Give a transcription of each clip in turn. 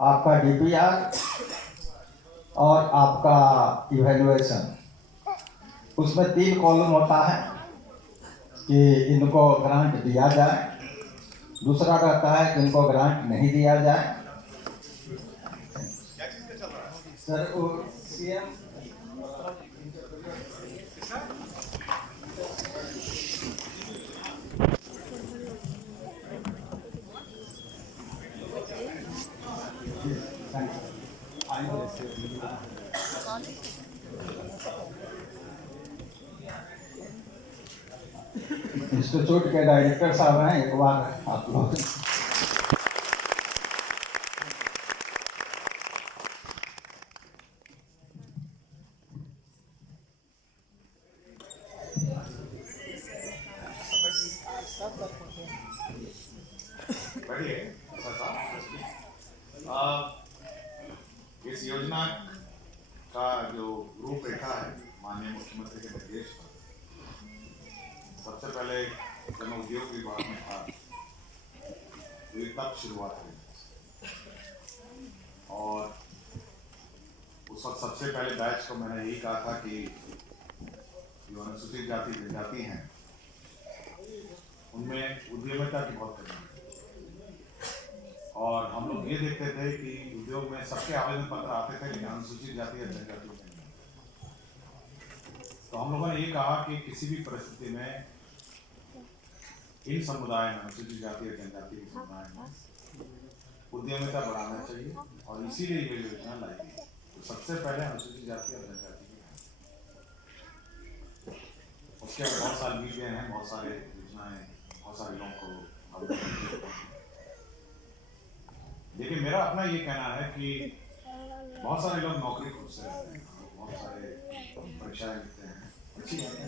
आपका डीपीआर और आपका इवैल्यूएशन, उसमें 3 कॉलम होता है कि इनको ग्रांट दिया जाए, दूसरा रहता है कि इनको ग्रांट नहीं दिया जाए। सर वो सीएम इंस्टीट्यूट के डायरेक्टर साहब हैं, एक बार आप लोग इस योजना का जो रूपरेखा है माननीय मुख्यमंत्री के निर्देश पर, सबसे पहले जब मैं उद्योग विभाग में था तो ये तब शुरुआत हुई और उस वक्त सबसे पहले बैच को मैंने यही कहा था कि जो अनुसूचित जाति जनजाति हैं उनमें उद्यमिता की बहुत कमी है। और हम लोग ये देखते थे कि उद्योग में सबके आवेदन पत्र आते थे लेकिन अनुसूचित जाति या जनजाति में नहीं। तो हम लोगों ने ये कहा कि किसी भी परिस्थिति में इन समुदाय में, अनुसूचित जाति या जनजाति के समुदाय में उद्यमिता बढ़ाना चाहिए और इसीलिए ये योजना लाई गई। तो सबसे पहले अनुसूचित जाति और जनजाति की है, उसके बहुत सारे बीत गए हैं, बहुत सारे योजनाएं बहुत सारे लोगों को। लेकिन मेरा अपना ये कहना है कि बहुत सारे लोग नौकरी खुद से रहते हैं, बहुत सारे परीक्षाएं लिखते हैं, अच्छी बात है,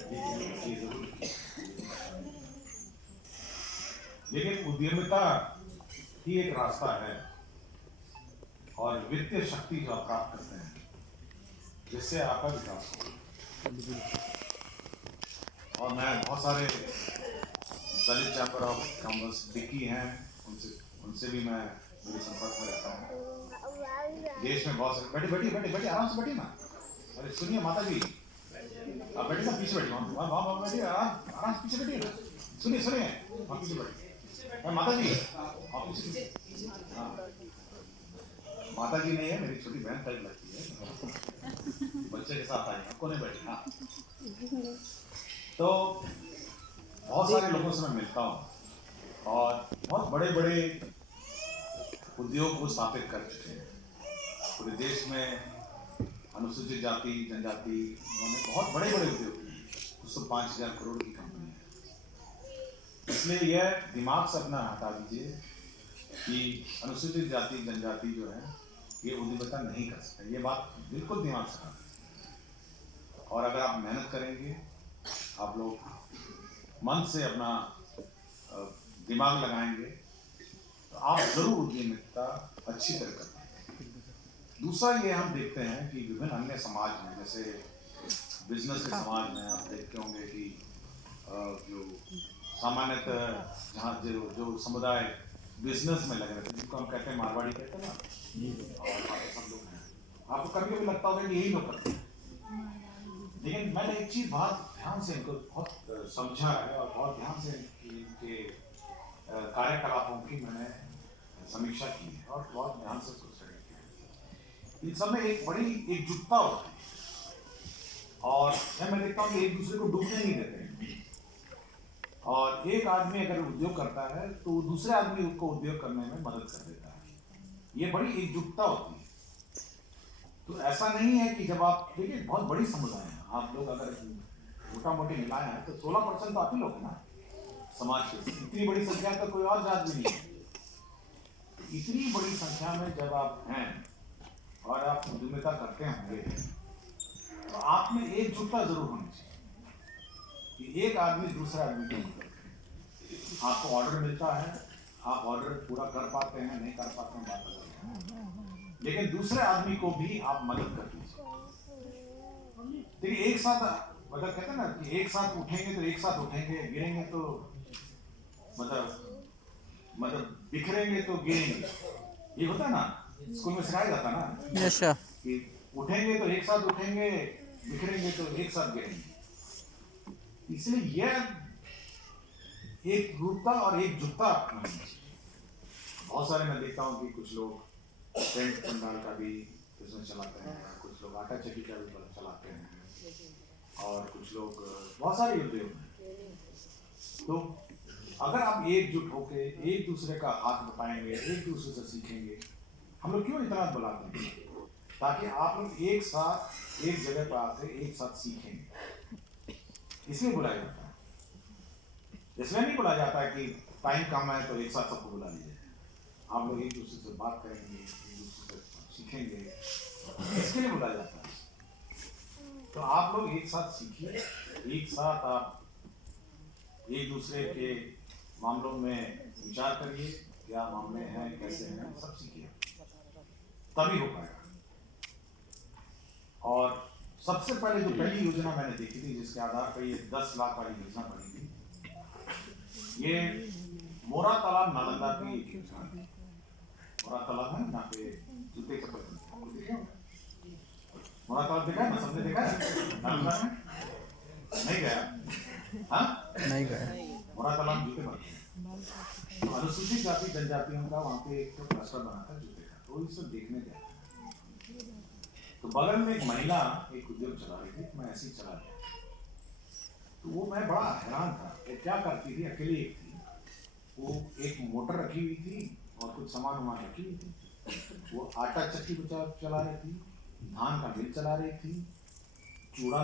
लेकिन उद्यमिता ही एक रास्ता है और वित्तीय शक्ति जो आप प्राप्त करते हैं जिससे आपका विकास हो। और मैं बहुत सारे दलित चैम्बर ऑफ कॉमर्स डिकी हैं, उनसे भी मैं मेरे संपर्क में रहता हूँ। देश में बहुत सारे बैठी आराम से बैठी ना। अरे सुनिए माता जी, आप बैठिए ना, पीछे बैठिए, वहाँ बैठिए, आराम से पीछे बैठिए ना। सुनिए आप पीछे बैठिए। माता जी आप पीछे। हाँ, माता जी नहीं है, मेरी छोटी बहन टाइप लगती है, बच्चे के साथ आई, आपको नहीं बैठी। हाँ, तो बहुत सारे लोगों से मैं मिलता हूँ और बहुत बड़े बड़े उद्योग को स्थापित कर चुके हैं पूरे देश में। अनुसूचित जाति जनजाति उन्होंने बहुत बड़े बड़े उद्योग किए, 5,000 करोड़ की कंपनी है। इसलिए यह दिमाग से अपना हटा दीजिए कि अनुसूचित जाति जनजाति जो है ये उद्यमिता नहीं कर सकते, ये बात बिल्कुल दिमाग से हटा दीजिए। और अगर आप मेहनत करेंगे, आप लोग मन से अपना दिमाग लगाएंगे तो आप जरूर उद्यमिता अच्छी तरह कर पाएंगे। दूसरा ये हम देखते हैं कि विभिन्न अन्य समाज में, जैसे बिजनेस के समाज में आप देखते होंगे कि जो सामान्यतः जहाँ जो समुदाय बिजनेस में लगे रहते हैं, जिनको हम कहते हैं मारवाड़ी कहते हैं ना, और सब लोग हैं, आपको कभी कभी लगता होगा कि यही लोग करते हैं। लेकिन मैंने एक चीज बहुत ध्यान से इनको बहुत समझा है और बहुत ध्यान से इनके कार्यकलापों की मैंने समीक्षा की है और बहुत ध्यान से उसको स्टडी किया है। इन सब में एक बड़ी एकजुटता होती है और मैं देखता हूँ कि एक दूसरे को डूबने नहीं देते हैं। और एक आदमी अगर उद्योग करता है तो दूसरे आदमी उसको उद्योग करने में मदद कर देता है, ये बड़ी एकजुटता होती है। तो ऐसा नहीं है कि जब आप देखिए बहुत बड़ी समुदाय है, आप लोग अगर मोटा मोटी मिलाए हैं तो 16% तो आप ही लोग हैं ना समाज के। इतनी बड़ी संख्या का कोई और जात भी नहीं है। इतनी बड़ी संख्या में जब आप हैं और आप उद्यमिता करते होंगे तो आप में एकजुटता जरूर होनी चाहिए कि एक आदमी दूसरे आदमी की मदद करे। आपको ऑर्डर मिलता है, आप ऑर्डर पूरा कर पाते हैं नहीं कर पाते हैं बात अलग है, लेकिन दूसरे आदमी को भी आप मदद कर दीजिए। देखिए एक साथ, मतलब कहते हैं ना कि एक साथ उठेंगे तो एक साथ उठेंगे, गिरेंगे तो मतलब बिखरेंगे तो गिरेंगे, ये होता है ना। स्कूल में सिखाया जाता ना अच्छा। कि उठेंगे तो एक साथ उठेंगे, बिखरेंगे तो एक साथ गिरेंगे। इसलिए यह एक रूपता और एक जुटता होनी चाहिए। बहुत सारे मैं देखता हूँ कि कुछ लोग टेंट पंडाल का भी बिजनेस चलाते हैं, कुछ लोग आटा चक्की का भी चलाते हैं, और कुछ लोग बहुत सारे उद्योग हैं। तो अगर आप एकजुट होके एक दूसरे का हाथ बटाएंगे, एक दूसरे से सीखेंगे, हम लोग क्यों इतना बुलाते हैं? ताकि आप लोग एक साथ एक जगह पर आते एक साथ सीखेंगे, इसलिए बुलाया जाता है। इसलिए नहीं बुलाया जाता है कि टाइम कम है तो एक साथ सबको बुला लीजिए। आप लोग एक दूसरे से बात करेंगे, एक दूसरे से सीखेंगे, इसके लिए बुलाया जाता है। तो आप लोग एक साथ सीखिए, एक साथ आप एक दूसरे के मामलों में विचार करिए, क्या मामले हैं, कैसे हैं, सब सीखिए, तभी हो पाएगा। और सबसे पहले जो पहली योजना मैंने देखी थी, जिसके आधार पर ये 10 लाख वाली योजना बनी थी, ये मोरा तालाब नालंदा की एक योजना है। मोरा तालाब है ना पे जूते चप्पल मोरा तालाब देखा है ना, सबने देखा है नालंदा में? नहीं गया? हाँ, नहीं गए। मोरा तालाब जूते बनते हैं। तो अनुसूचित जाति जनजातियों का वहाँ पे एक क्लस्टर बना था जूते का, तो इसे देखने गया। तो बगल में एक महिला एक उद्योग चला रही थी, मैं ऐसे ही चला गया। तो वो मैं बड़ा हैरान था, वो क्या करती थी, अकेली एक थी, वो एक मोटर रखी हुई थी और कुछ सामान वामान रखी हुई थी। वो आटा चक्की चला रही थी, धान का मिल चला रही थी, चूड़ा